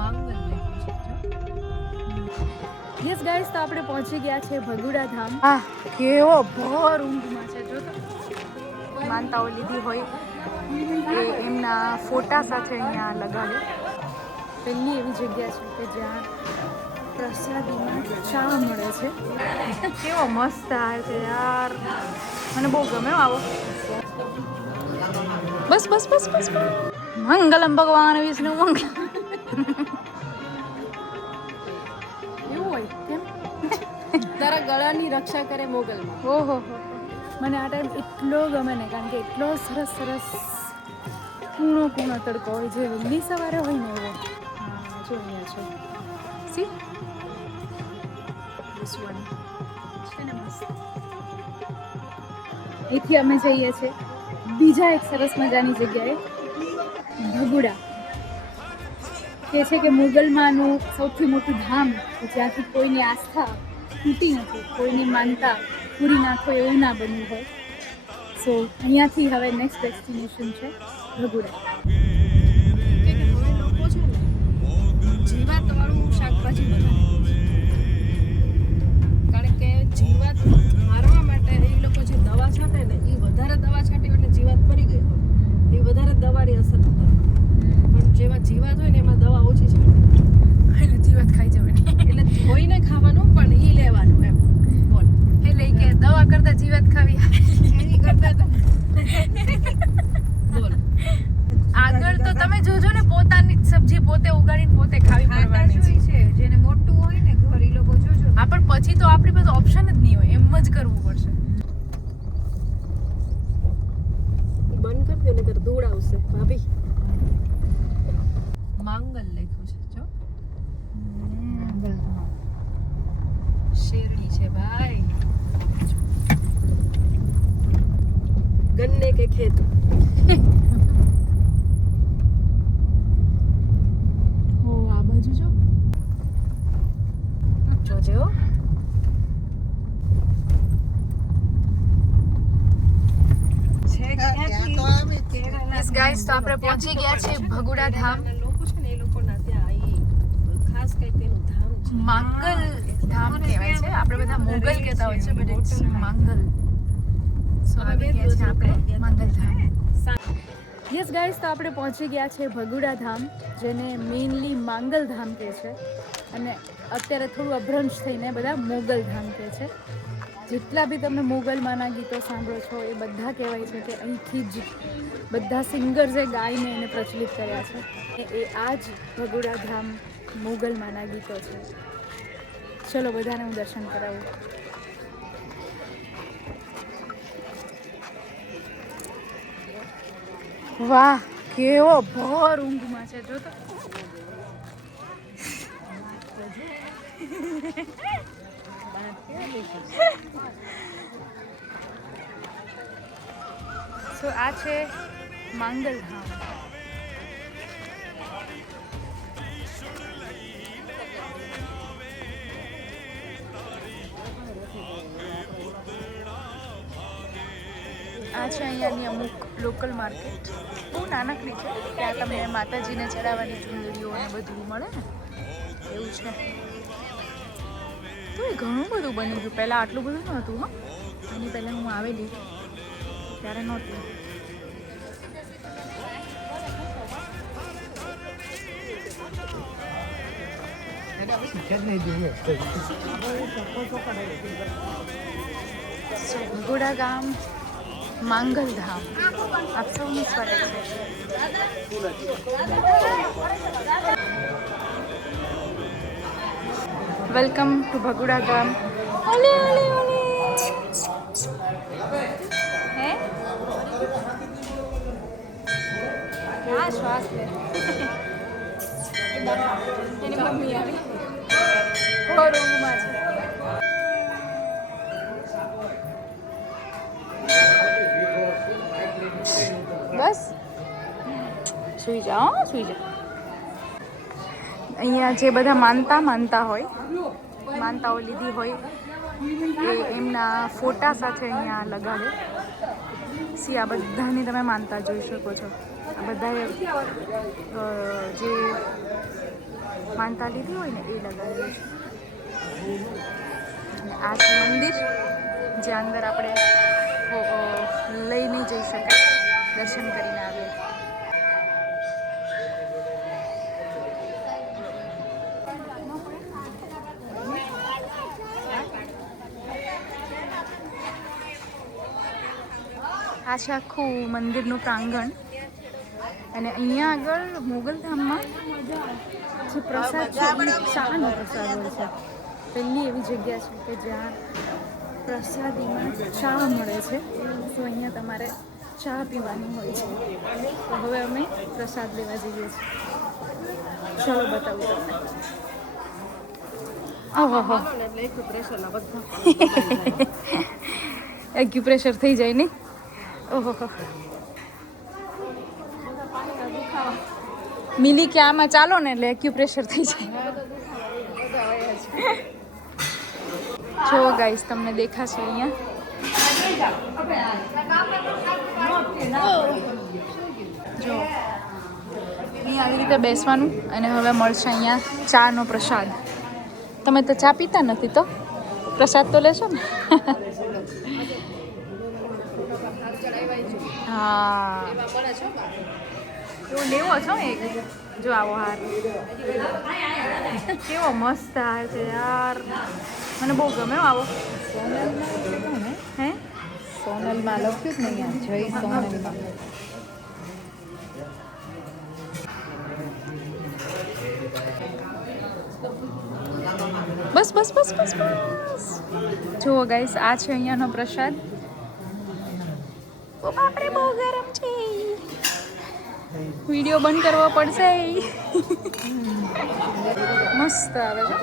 માંગલ લખ્યું છે yes guys, તો આપણે પહોંચી ગયા છે ભગુડા ધામ. હા, કેવો ભર ઊંઘમાં છે. જો તો માનતાઓ લીધી હોય એ એમના ફોટા સાથે અહીંયા લગાવે. પહેલી એવી જગ્યા છે કે જ્યાં પ્રસાદીમાં ચા મળે છે. કેવો મસ્ત આવે છે યાર, મને બહુ ગમે આવો. બસ બસ બસ બસ મંગલમ ભગવાન વિષ્ણુ મંગલ. એવું હોય કેમ? તારા ગળાની રક્ષા કરે મોગલમાં. ઓહો, મને આ ટાઈમ એટલો ગમે ને, કારણ કે એટલો સરસ સરસ કૂણો કૂણો તડકો હોય, જે વહેલી સવારે હોય ને એવો. હા, જો અહીંયા છે. સી ધીસ વન છે ને મસ્ત. અહીંથી અમે જઈએ છીએ બીજા એક સરસ મજાની જગ્યાએ, ભગુડા. કે છે કે મુગલમાંનું સૌથી મોટું ધામ, જ્યાંથી કોઈની આસ્થા તૂટી નથી, કોઈની માનતા પૂરી ના થાય એવું ના બન્યું હોય. સો અહીંયાથી હવે નેક્સ્ટ ડેસ્ટિનેશન છે ભગુડા. જીવાતવાળું શાકભાજી બનાવે, કારણ કે જીવાત મારવા માટે એ લોકો જે દવા છાંટે ને, એ વધારે દવા છાંટી એટલે જીવાત મરી ગઈ હોય, એ વધારે દવાની અસર કરે. પણ જેમાં જીવાત હોય ને એમાં દવા ઓછી છે, એટલે જીવાત ખાઈ જવાની. એટલે ધોઈને ખાવાનું, પણ ઈ લેવાનું એમ. બોલ, એટલે કે દવા કરતા જીવાત ખાવી એની કરતા તો બોલ. આગળ તો તમે જોજો ને, પોતાની સબ્જી પોતે ઉગાડીને પોતે ખાવી પડવાની છે. જેને મોટું હોય ને ઘર, ઈ લોકો જોજો. હા, પણ પછી તો આપણી પાસે ઓપ્શન જ નહીં હોય, એમ જ કરવું પડશે. બંધ કરી દો નહીતર ધૂળ આવશે. ભાભી માંગલ લખ્યું છે જો. માંગલ શેરડી છે ભાઈ. ગન્ને કે ખેત. ઓ આ બાજુ જો જોજો. યસ ગાઈસ, તો આપણે પહોંચી ગયા છે ભગુડા ધામ. લોકો છે ને, એ લોકોના ત્યાં ખાસ કઈ તેનું ધામ છે, માંગલ ધામ કહેવાય છે. આપણે બધા મોગલ કહેતા હોય છે, બટ ઇટ્સ માંગલ. સો આવી ગયા છે આપણે માંગલ ધામ. યસ ગાઈસ, તો આપણે પહોંચી ગયા છે ભગુડા ધામ, જેને મેઇનલી માંગલ ધામ કહે છે, અને અત્યારે થોડું અભ્રંશ થઈને બધા મોગલ ધામ કહે છે. જેટલા બી તમે મોગલમાંના ગીતો સાંભળો છો, એ બધા કહેવાય છે કે અહીંથી જ બધા સિંગર્સે ગાઈને એને પ્રચલિત કર્યા છે. એ આ જ ભગુડા ધામ મોગલમાંના ગીતો છે. ચલો બધાને હું દર્શન કરાવું. વાહ, કેવો ભર ઊંઘમાં છે. જો તો સો આ છે માંગલ ધામ. આ છે અહીંયાની અમુક લોકલ માર્કેટ. બહુ નાનકડી છે. ત્યાં તમને માતાજીને ચડાવવાની ચુંદડીઓ અને બધું મળે ને, એવું છે. તો એ ઘણું બધું બની ગયું. પહેલાં આટલું બધું નહોતું. હા, એની પહેલાં હું આવેલી ત્યારે નહોતું. ભગુડા ગામ માંગલ ધામ આપ સૌનું સ્વાગત છે. વેલકમ ટુ ભગુડા ગામ. ઓલે ઓલે ઓલે હે હા, શ્વાસ લે. એની મમ્મી આવી રૂમમાં છે. બસ સુઈ જાઓ, સુઈ જાઓ. અહીંયા જે બધા માનતા હોય, માનતાઓ લીધી હોય એ એમના ફોટા સાથે અહીંયા લગાવે. સી આ બધાની તમે માનતા જોઈ શકો છો. આ બધાએ જે માનતા લીધી હોય ને એ લગાવેલું છે. અને આ છે મંદિર, જે અંદર આપણે લઈ નહીં જઈ શકાય, દર્શન કરીને આવીએ. આ છે આખું મંદિરનું પ્રાંગણ. અને અહીંયા આગળ મોગલધામમાં જે પ્રસાદ છે એ ચાનો પ્રસાદ હોય છે. પહેલી એવી જગ્યા છે કે જ્યાં પ્રસાદીમાં ચા મળે છે. તો અહીંયા તમારે ચા પીવાની હોય છે. તો હવે અમે પ્રસાદ લેવા જઈએ છીએ. ચાલો બતાવું તમને. ઓહો, એક્યુપ્રેશર થઈ જાય ને. ઓહો, મિલી કે આમાં ચાલો ને એટલે એક્યુપ્રેશર થઈ જાય. જો ગાઈસ તમને દેખાશે અહીંયા. જો અહીં આવી રીતે બેસવાનું અને હવે મળશે અહીંયા ચાનો પ્રસાદ. તમે તો ચા પીતા નથી તો પ્રસાદ તો લેશો ને. હા એવો લેવો છો એક. જો આવો હાર કેવો મસ્ત હાર છે યાર, મને બહુ ગમે આવો. હે સોનલમાં લખ્યું જ નહીં, જય સોનલમાં. બસ બસ બસ બસ બસ. જુઓ ગાઈસ, આ છે અહીંયાનો પ્રસાદ. ઓ બાપરે, બહુ ગરમ છે. વિડીયો બંધ કરવો પડશે. મસ્ત આવે છે.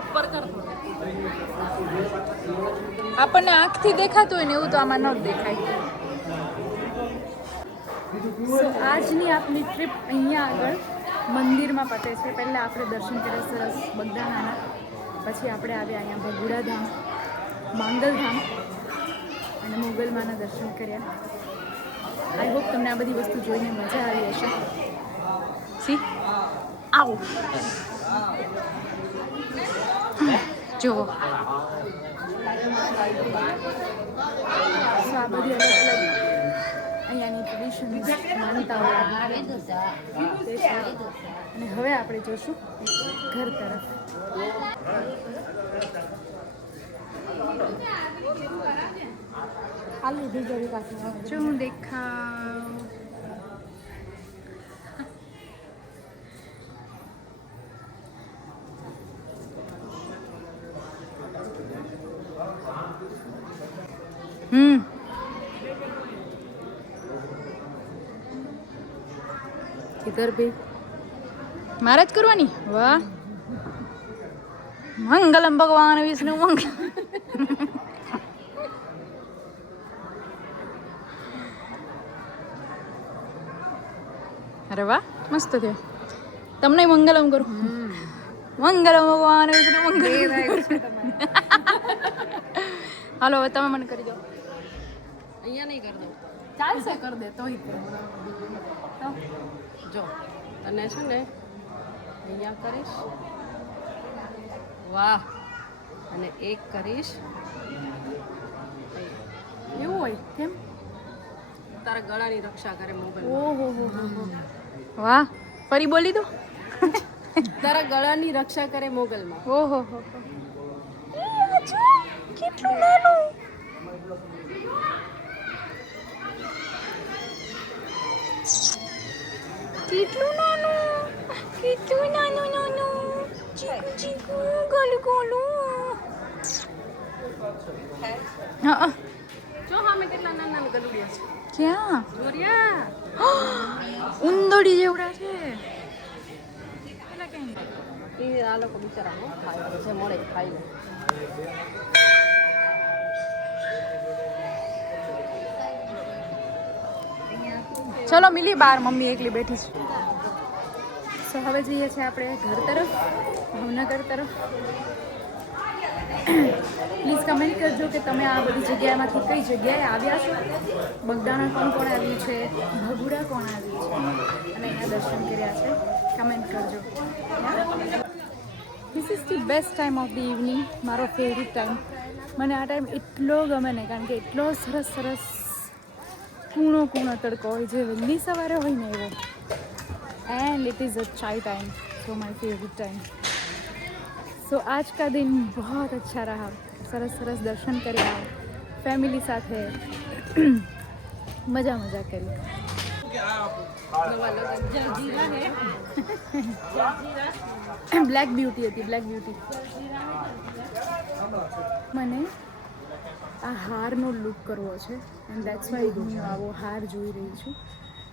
ઉપર કર. આપણને આંખથી દેખાતું હોય ને એવું તો આમાં ન દેખાય. સો આજની આપણી ટ્રીપ અહીંયા આગળ મંદિરમાં પતે છે. પહેલાં આપણે દર્શન કર્યા સરસ બગદાણાના, પછી આપણે આવ્યા અહીંયા ભગુડા ધામ, માંગલધામ અને મોગલમાના દર્શન કર્યા. આઈ હોપ તમને આ બધી વસ્તુ જોઈને મજા આવી હશે. સી આવો જુઓ. આ બધી અલગ અલગ અહીંયાની ટ્રેડિશન્સ માનતાઓ તે છે. અને હવે આપણે જોશું ઘર તરફ. જો હું દેખાવ. કિધર ભી મારે જ કરવાની. વાહ, મંગલમ ભગવાન વિષ્ણુ મંગલ. અરે વાહ, મસ્ત થયો. તમને મંગલમ કરું. મંગલમ ભગવાન વિષ્ણુ મંગલ. હાલો હવે તમે મને કરી દો. અહીંયા નહીં કરી દઉં, ચાલશે, કરી દે તોય. જો તને છે ને અહીંયા કરીશ, વાહ, અને એક કરીશ એવું હોય કેમ? તારા ગળાની રક્ષા કરે મોગલ. ઓહો હો હો, વાહ, ફરી બોલી દો. તારા ગળાની રક્ષા કરે મોગલમાં. ઓહો હો, કેટલું નાનું. કેટલું નાનું, કેટલું નાનું નાનું. ચીકુ ચીકુ, ગોલું ગોલું. હા, જો હામે કેટલા નાના નાના ગલુડિયા છે. ક્યાં? જોરિયા ઉંદડી જેવડા છે. એ આ લોકો બિચારા ન ખાય, જે મળે ખાઈ લે. ચલો મિલી, બાર મમ્મી એકલી બેઠી છે. સો હવે જઈએ છીએ આપણે ઘર તરફ, ભાવનગર તરફ. પ્લીઝ કમેન્ટ કરજો કે તમે આ બધી જગ્યાએમાંથી કઈ જગ્યાએ આવ્યા છો. બગદાણા કોણ કોણ આવ્યું છે, ભગુડા કોણ આવ્યું છે, અને દર્શન કર્યા છે કમેન્ટ કરજો. This is the best time of the evening, મારો ફેવરિટ ટાઈમ. મને આ ટાઈમ એટલો ગમે ને, કારણ કે એટલો સરસ સરસ કૂણો કૂણો તડકો હોય, જે વહેલી સવારે હોય ને એવો. And it is a chai time, so my favourite time. So आज का दिन बहुत अच्छा रहा. सरस सरस दर्शन કર્યા, ફેમિલી સાથે મજા મજા કરી. બ્લેક બ્યુટી હતી, બ્લેક બ્યુટી. મને આ હારનો લુક કરવો છે એન્ડ દેટ્સ વાય હું આવો હાર જોઈ રહી છું,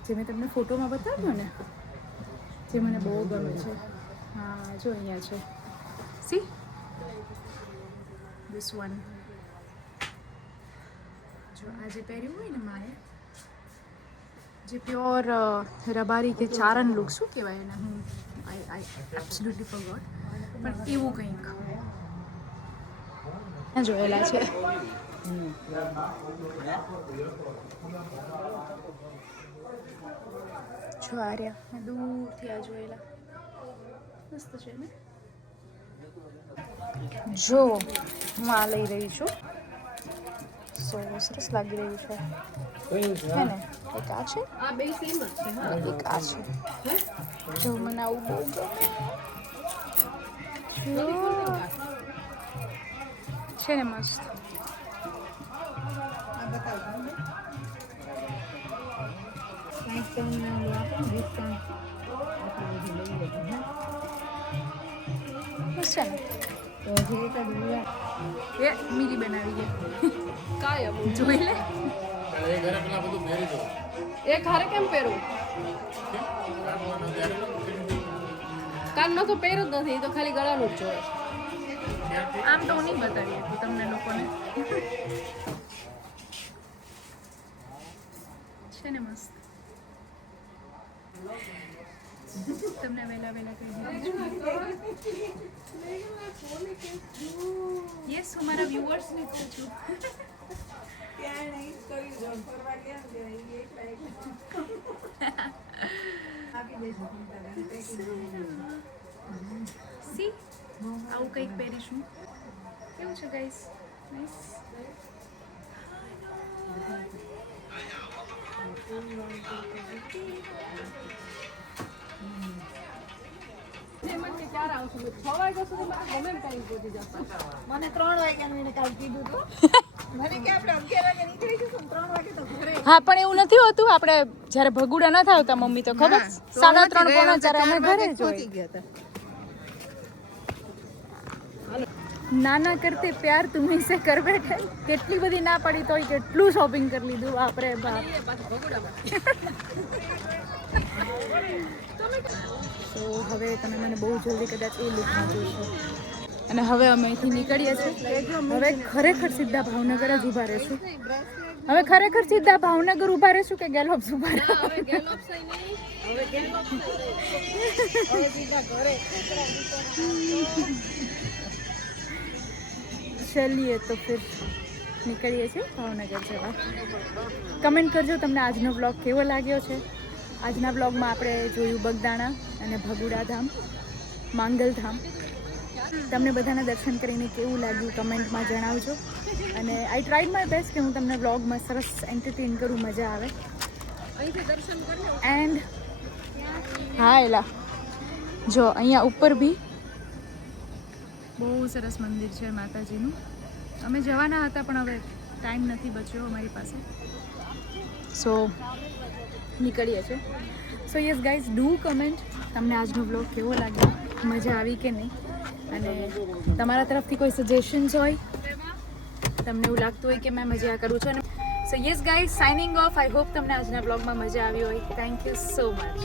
જે મેં તમને ફોટોમાં બતાવ્યો ને, જે મને બહુ ગમે છે. હા, જો અહીંયા છે, સી ધીસ વન. જો આ જે પહેર્યું હોય ને મારે, જે પ્યોર રબારી કે ચારન લુક, શું કહેવાય એને, હું આઈ એબ્સોલ્યુટલી ફોરગોટ, પણ એવું કંઈક જોયેલા છે. જો આ રહ્યા, મેં દૂરથી આ જોયેલા, મસ્ત છે ને. જો હું આ લઈ રહી છું, સો સરસ લાગી રહ્યું છે હે ને. એક આ છે, આ બે સેમ જ છે. હા, એક આ છે. જો મને આવું બહુ ગમે. જો છે ને મસ્ત. એ મીરી બનાવી ગયા કાયમ જોઈ લે. એક હારે કેમ પહેરું? કાનનો તો પહેરો જ નથી, એ તો ખાલી ગળાનું જ જોવે. આમ તો હું નહીં બતાવી હતી તમને લોકોને. છે ને મસ્ત. તમને વહેલા વહેલા કહી દીધું. યસ, હું મારા વ્યુઅર્સને કહું છું. સી આવું કંઈક પહેરીશું. કેવું છે ગાઈસ? નાઈસ. જેમાં કે ક્યારે આવશું? 6 વાગ્યા સુધીમાં ગમે એમ ટાઈમ પહોંચી જશે. મને 3 વાગ્યાનું એને કાલ કીધું હતું. મને કે આપણે 11 વાગે નીકળી જશું, 3 વાગે તો ઘરે. હા, પણ એવું નથી હોતું. આપણે જ્યારે ભગુડા ન થાવતા મમ્મી તો ખબર 3:30 પોણા 4 અમે ઘરે જ હોય. નાના કરતે પ્યાર તુમી સે કર બેઠે. કેટલી બધી ના પડી તોય કેટલું શોપિંગ કરી લીધું બાપરે બાપ. તો હવે તમે મને બહુ જલ્દી કદાચ એ લુકમાં જોશો. અને હવે અમે અહીંથી નીકળીએ છીએ. હવે ખરેખર સીધા ભાવનગર જ ઊભા રહીશું. હવે ખરેખર સીધા ભાવનગર ઊભા રહીશું કે ગેલોપ્સ ઊભા રહીશું? હવે ગેલોપ્સ નહીં, હવે ગેલોપ્સ હવે સીધા ઘરે. चलिए तो फिर નીકળીએ છીએ ભાવનગર જવા. કમેન્ટ કરજો તમને આજનો બ્લોગ કેવો લાગ્યો છે. આજના બ્લોગમાં આપણે જોયું બગદાણા અને ભગુડા ધામ, માંગલધામ. તમને બધાના દર્શન કરીને કેવું લાગ્યું કમેન્ટમાં જણાવજો. અને આઈ ટ્રાઈડ માય બેસ્ટ કે હું તમને બ્લોગમાં સરસ એન્ટરટેન કરું, મજા આવે. અહીંથી દર્શન કરી એન્ડ હા એલા જો અહીંયા ઉપર બી બહુ સરસ મંદિર છે માતાજીનું. અમે જવાના હતા પણ હવે ટાઈમ નથી બચ્યો અમારી પાસે, સો નીકળીએ છીએ. સો યસ ગાઈઝ, ડુ કમેન્ટ તમને આજનો બ્લોગ કેવો લાગ્યો, મજા આવી કે નહીં, અને તમારા તરફથી કોઈ સજેશન્સ હોય, તમને એવું લાગતું હોય કે મેં મજા કરું છું. સો yes guys, signing of. I hope તમને આજના બ્લોગમાં મજા આવી હોય. Thank you so much.